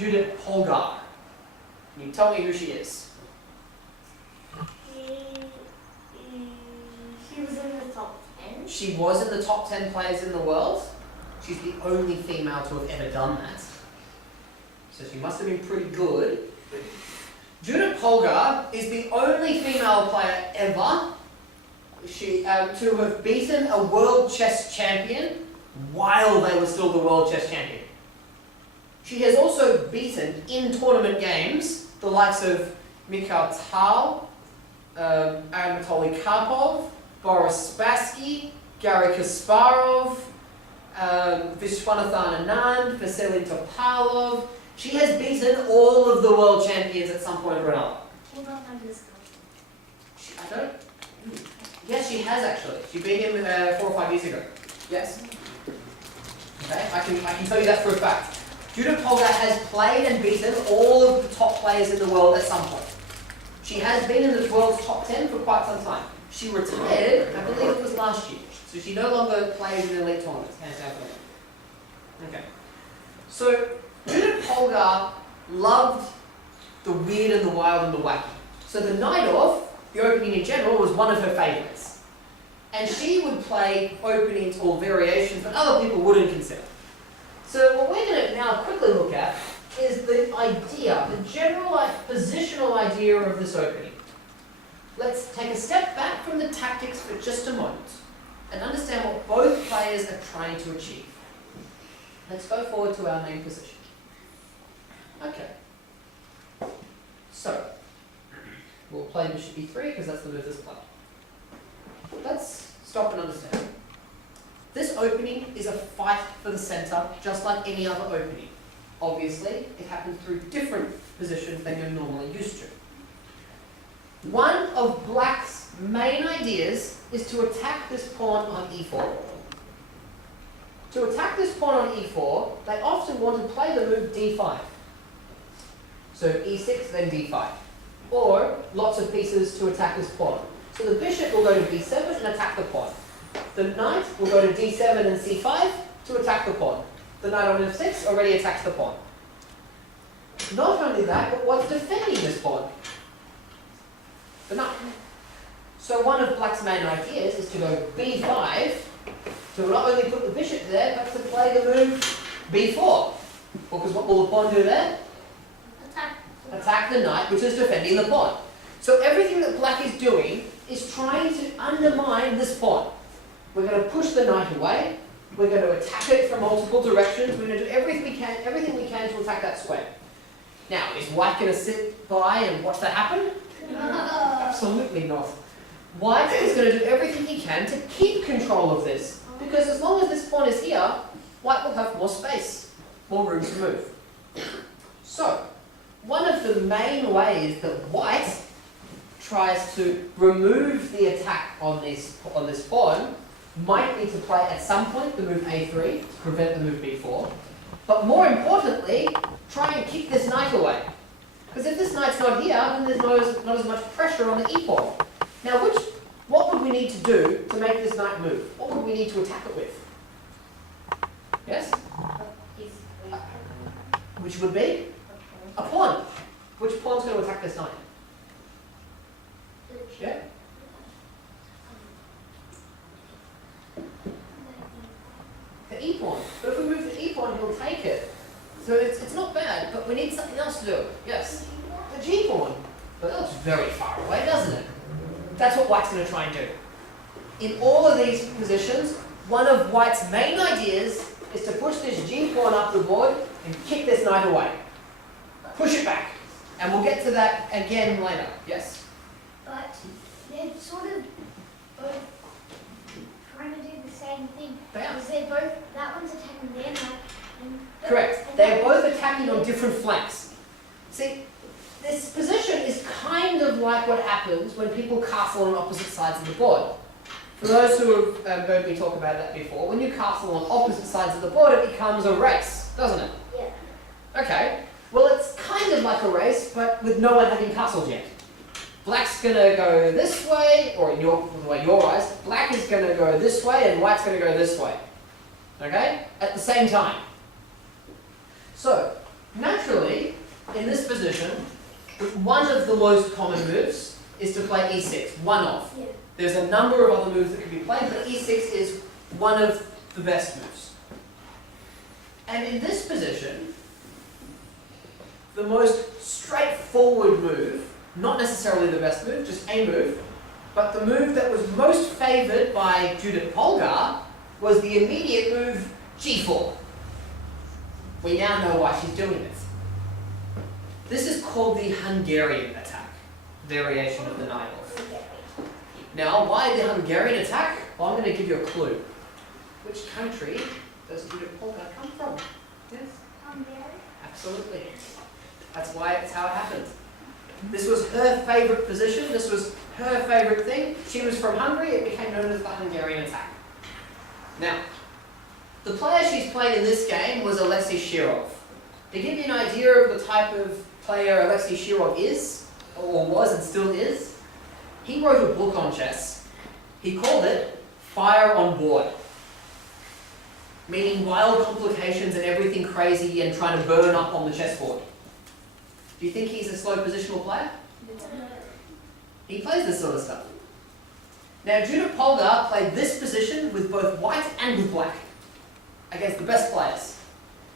Judith Polgar? Can you tell me who she is? She was in the top 10. She was in the top 10 players in the world. She's the only female to have ever done that. So she must have been pretty good. Judith Polgar is the only female player ever to have beaten a world chess champion while they were still the world chess champion. She has also beaten, in tournament games, the likes of Mikhail Tal, Anatoly Karpov, Boris Spassky, Garry Kasparov, Vishwanathan Anand, Vasily Topalov. She has beaten all of the world champions at some point or another. What about Najdorf? I don't... Yes, she has actually. She beat him 4 or 5 years ago. Yes. Okay, I can tell you that for a fact. Judith Polgar has played and beaten all of the top players in the world at some point. She has been in the world's top 10 for quite some time. She retired, I believe it was last year. So she no longer plays in elite tournaments. Hands down for me. Okay. So Judith Polgar loved the weird and the wild and the wacky. So the Najdorf, the opening in general, was one of her favourites. And she would play openings or variations that other people wouldn't consider. So what we're going to now quickly look at is the idea, the general positional idea of this opening. Let's take a step back from the tactics for just a moment and understand what both players are trying to achieve. Let's go forward to our main position. Okay. So, we'll play bishop e3 because that's the move that's played. Let's stop and understand. This opening is a fight for the center, just like any other opening. Obviously, it happens through different positions than you're normally used to. One of Black's main ideas is to attack this pawn on e4. To attack this pawn on e4, they often want to play the move d5. So e6, then d5. Or lots of pieces to attack this pawn. So the bishop will go to b7 and attack the pawn. The knight will go to d7 and c5 to attack the pawn. The knight on f6 already attacks the pawn. Not only that, but what's defending this pawn? The knight. So one of Black's main ideas is to go b5 to not only put the bishop there, but to play the move b4. Because what will the pawn do there? Attack the knight, which is defending the pawn. So everything that Black is doing is trying to undermine this pawn. We're going to push the knight away. We're going to attack it from multiple directions. We're going to do everything we can to attack that square. Now, is White going to sit by and watch that happen? No. Absolutely not. White is going to do everything he can to keep control of this, because as long as this pawn is here, White will have more space, more room to move. So, one of the main ways that White tries to remove the attack on this pawn might be to play at some point the move a3 to prevent the move b4, but more importantly, try and keep this knight away. Because if this knight's not here, then there's not as much pressure on the e-pawn. Now, what would we need to do to make this knight move? What would we need to attack it with? Yes? Which would be? A pawn. Which pawn's going to attack this knight? Yeah? The e-pawn. But if we move the e-pawn, he'll take it. So it's not bad, but we need something else to do. Yes? The g-pawn. But that looks very far away, doesn't it? That's what White's going to try and do. In all of these positions, one of White's main ideas is to push this g-pawn up the board and kick this knight away. Push it back. And we'll get to that again later. Yes? But they're sort of both trying to do the same thing. They are. Because they're both, that one's attacking their knight. Correct. They're both attacking on different flanks. See, this position is kind of like what happens when people castle on opposite sides of the board. For those who have heard me talk about that before, when you castle on opposite sides of the board, it becomes a race, doesn't it? Yeah. Okay. Well, it's kind of like a race, but with no one having castled yet. Black's going to go this way, or in the way your eyes, Black is going to go this way, and White's going to go this way. Okay? At the same time. So, naturally, in this position, one of the most common moves is to play e6, one of. Yeah. There's a number of other moves that can be played, but e6 is one of the best moves. And in this position, the most straightforward move, not necessarily the best move, just a move, but the move that was most favoured by Judith Polgar was the immediate move g4. We now know why she's doing this. This is called the Hungarian attack, variation of the Najdorf. Now, why the Hungarian attack? Well, I'm going to give you a clue. Which country does Judith Polgar come from? Yes? Hungary. Absolutely. That's why it's how it happened. This was her favourite position. This was her favourite thing. She was from Hungary. It became known as the Hungarian attack. Now, the player she's played in this game was Alexei Shirov. To give you an idea of the type of player Alexei Shirov is, or was and still is, he wrote a book on chess. He called it Fire on Board, meaning wild complications and everything crazy and trying to burn up on the chessboard. Do you think he's a slow positional player? He plays this sort of stuff. Now, Judith Polgar played this position with both white and with black against the best players.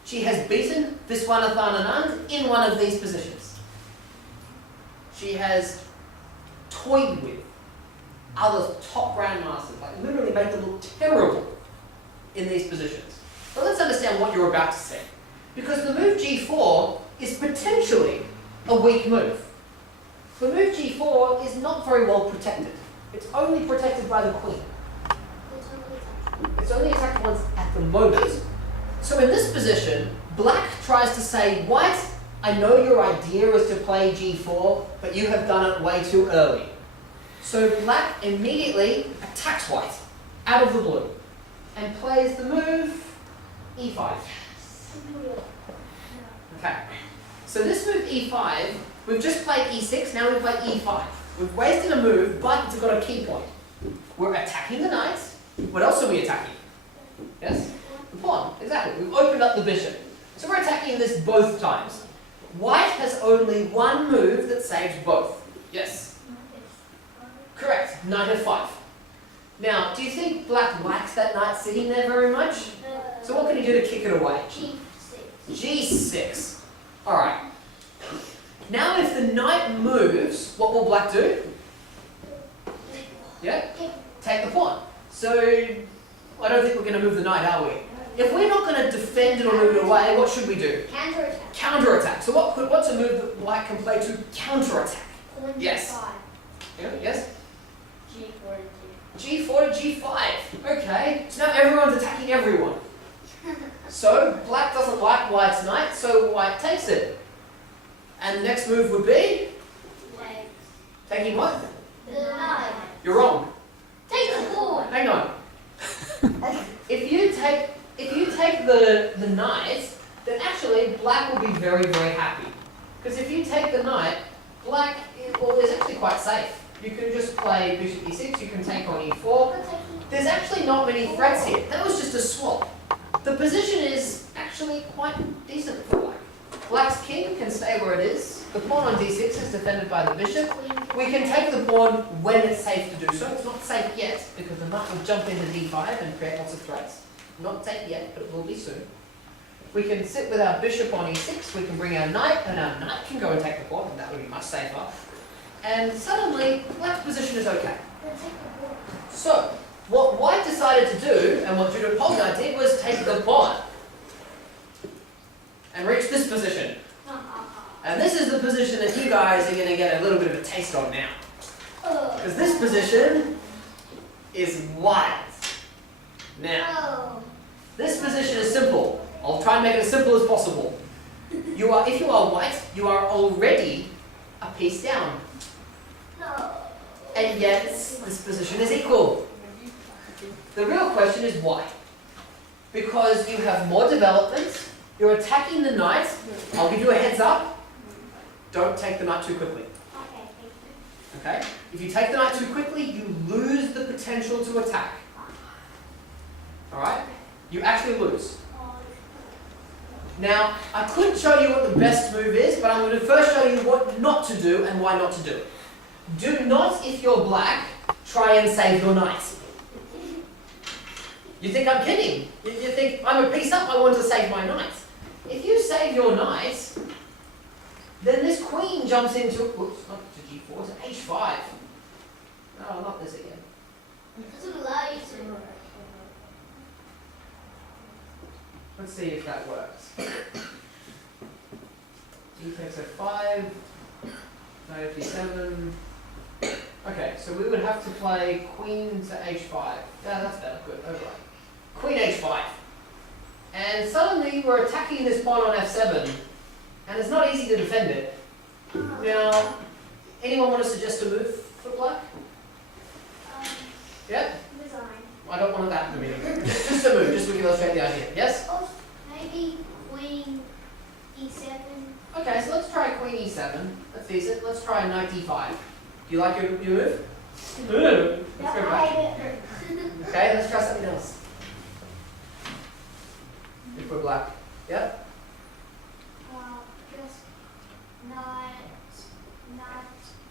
She has beaten Viswanathan Anand in one of these positions. She has toyed with other top grandmasters, like literally made them look terrible in these positions. But let's understand what you're about to see. Because the move g4 is potentially a weak move. The move g4 is not very well protected. It's only protected by the queen. It's only attacked once at the moment. So in this position, black tries to say, white, I know your idea is to play g4, but you have done it way too early. So black immediately attacks white out of the blue and plays the move e5. Okay. So this move e5, we've just played e6, now we play e5. We've wasted a move, but it's got a key point. We're attacking the knight. What else are we attacking? Yes? The pawn, exactly. We've opened up the bishop. So we're attacking this both times. White has only one move that saves both. Yes? Correct. Knight f5. Now, do you think black likes that knight sitting there very much? So what can he do to kick it away? G6. Alright. Now if the knight moves, what will black do? Yeah? Take the pawn. So, I don't think we're going to move the knight, are we? If we're not going to defend it or move it away, what should we do? Counterattack. Counterattack. So what's a move that black can play to counterattack? Yes. Yeah, yes? G4 to G5. Okay. So now everyone's attacking everyone. So black doesn't like white's knight, so white takes it. And the next move would be? Taking what? The knight. You're wrong. Take the pawn. Hang on. If you take the knight, then actually black will be very, very happy. Because if you take the knight, black is actually quite safe. You can just play bishop e6, you can take on e4. There's actually not many threats here. That was just a swap. The position is actually quite decent for black. Black's king can stay where it is. The pawn on d6 is defended by the bishop. We can take the pawn when it's safe to do so. It's not safe yet, because the knight will jump into d5 and create lots of threats. Not safe yet, but it will be soon. We can sit with our bishop on e6, we can bring our knight, and our knight can go and take the pawn, and that would be much safer. And suddenly, black's position is okay. So, what white decided to do, and what Judith Polgar did, was take the pawn and reach this position. And this is the position that you guys are going to get a little bit of a taste on now. Because this position is white. Now, this position is simple. I'll try and make it as simple as possible. If you are white, you are already a piece down. And yet, this position is equal. The real question is why? Because you have more development, you're attacking the knight. I'll give you a heads up. Don't take the knight too quickly. Okay? If you take the knight too quickly, you lose the potential to attack. Alright? You actually lose. Now, I could show you what the best move is, but I'm going to first show you what not to do and why not to do it. Do not, if you're black, try and save your knight. You think I'm kidding? You think I'm a piece up, I want to save my knight. If you save your knight, then this queen jumps into, whoops, not to g4, to h5. No, not this again. It doesn't allow you to. Let's see if that works. E takes f5, knight f7. Okay, so we would have to play queen to h5. Yeah, that's better. Good. Override. Queen h5. And suddenly we're attacking this pawn on f7, and it's not easy to defend it. Now, anyone want to suggest a move for black? Yeah? Resign. I don't want that to be. Just a move, just so we can illustrate the idea. Yes? Oh, maybe queen e7. Okay, so let's try queen e7. That's decent. Let's try knight d5. Do you like your move? Let's go back. Okay, let's try something else. If we're black. Yep? Just knight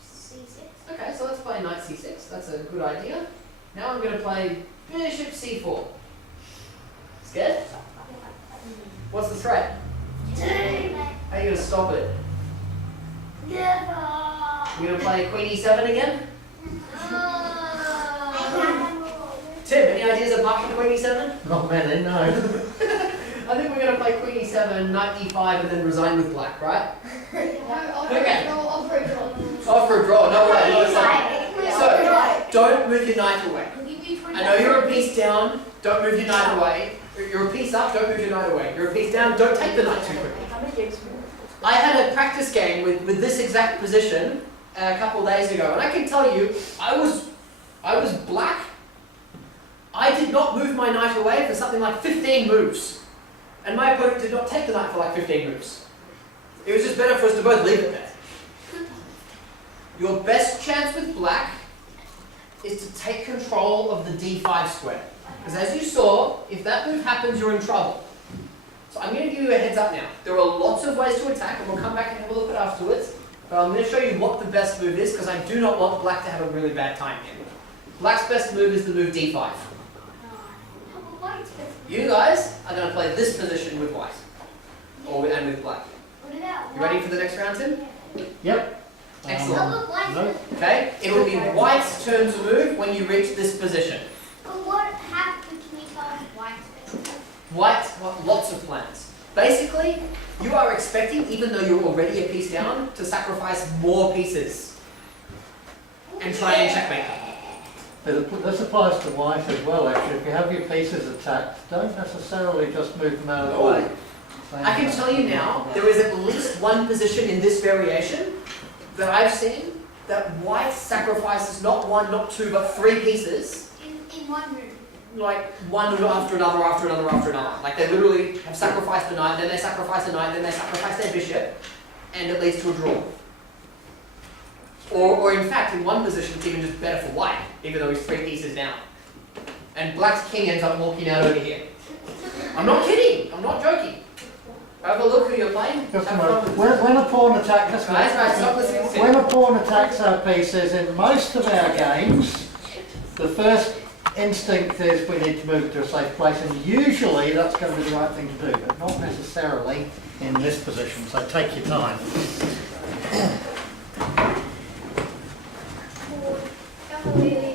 c6. Okay, so let's play knight c6. That's a good idea. Now I'm going to play bishop c4. Scared? What's the threat? How are you going to stop it? Never. You're going to play queen e7 again? Tim, any ideas of marking queen e7? Not many, no. I think we're going to play queen e7, knight d5, and then resign with black, right? Okay. Oh, for a draw, no way. No. So, don't move your knight away. I know you're a piece down, don't move your knight away. You're a piece up, don't move your knight away. You're a piece down, don't take the knight too quickly. I had a practice game with this exact position a couple of days ago, and I can tell you, I was black. I did not move my knight away for something like 15 moves. And my opponent did not take the knight for like 15 moves. It was just better for us to both leave it there. Your best chance with black is to take control of the d5 square. Because as you saw, if that move happens, you're in trouble. So I'm going to give you a heads up now. There are lots of ways to attack, and we'll come back and have a look at it afterwards. But I'm going to show you what the best move is, because I do not want black to have a really bad time here. Black's best move is the move d5. You guys are going to play this position with white. And with black. You ready for the next round, Tim? Yep. Excellent. No. Okay, it will be white's turn to move when you reach this position. But what happened? Can you tell us white's best? White, lots of plans. Basically, you are expecting, even though you're already a piece down, to sacrifice more pieces and try and checkmate them. This applies to white as well, actually. If you have your pieces attacked, don't necessarily just move them out of the way. I can tell you now, there is at least one position in this variation that I've seen that white sacrifices not one, not two, but three pieces. In one room. Like one after another, after another, after another. Like they literally have sacrificed the knight, then they sacrifice the knight, then they sacrifice their bishop, and it leads to a draw. Or in fact, in one position, it's even just better for white, even though he's three pieces down. And black's king ends up walking out over here. I'm not kidding. I'm not joking. Have a look who you're playing. Just a moment. When a pawn attacks, Guys, stop listening to when a pawn attacks our pieces in most of our games, the first instinct is we need to move to a safe place, and usually that's going to be the right thing to do, but not necessarily in this position. So take your time. Really